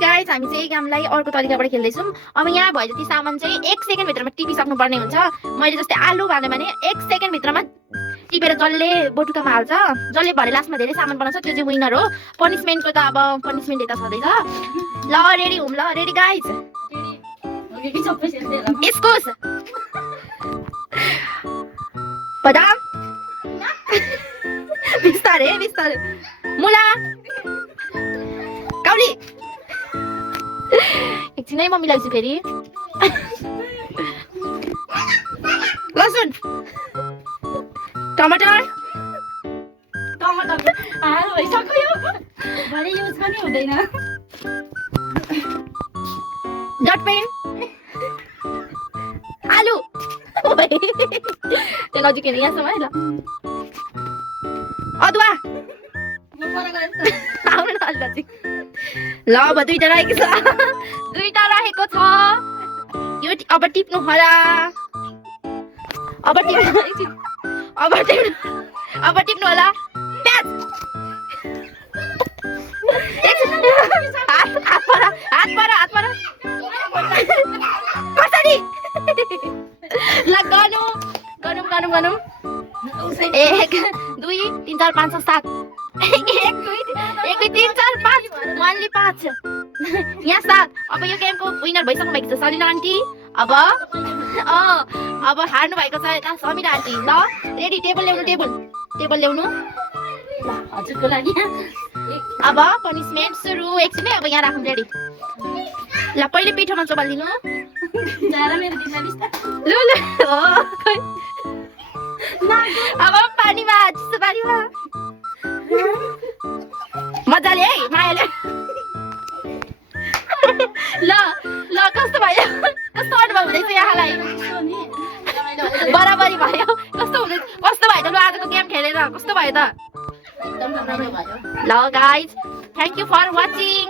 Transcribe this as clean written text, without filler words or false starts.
Guys हामी चाहिँ गेमलाई अर्को तरिकाबाट खेल्दैछौँ। अब यहाँ भयो जति सामान चाहिँ 1 सेकेन्ड भित्रमा टिपिसक्नु पर्ने हुन्छ। मैले जस्तै आलु भने 1 सेकेन्ड भित्रमा टिपेर जसले बटुकामा हाल्छ, जसले भरे लास्टमा धेरै सामान बनाउँछ त्यो चाहिँ विनर हो। पनिसमेन्टको त अब पनिसमेन्ट यता छँदैछ। ल रेडी हौँ, ल रेडी गाइज। इस्कुस, बदाम, बिस्तारै बिस्तारै, मुला, काउली, एकछिनै म मिलाउँछु फेरि, लसुन, टमाटर, हाल भइसक्यो भरे युज पनि हुँदैन। डटपेन, आलु, त्यो नजिक हेर्नु यहाँसम्म है। ल अदुवा, आउनु न अलि नजिक। ल अब 2टा राखेको छ, 2टा राखेको छ। यो अब टिप्नु होला, अब टिप्नु होला। प्याज, हात पर कसरी। ल गनौँ 1 2 3 4 5 6 7 1 2 3 4 5 1ले 5 यहाँ 7। अब यो गेमको विनर भइसक्नु भएको छ सलिना आन्टी। अब हार्नु भएको छ यता समिरा आन्टी। ल रेडी, टेबल ल्याउनु। ल हजुरको लागि अब पनिसमेन्ट सुरु। एकछिनै अब यहाँ राखौँ रेडी। ल पहिले पिठोमा चोबालिदिनु। जारा मेरो दिनमा बिस्ता। ल खै। अब पानीमा, चिसो पानीमा मजाले है मायाले। ल कस्तो भयो, कस्तो अनुभव हुँदैछ यहाँलाई? बराबरी भयो। कस्तो भयो त ल आजको गेम खेलेर कस्तो भयो त? एकदम रमाइलो भयो। ल guys, thank you for watching.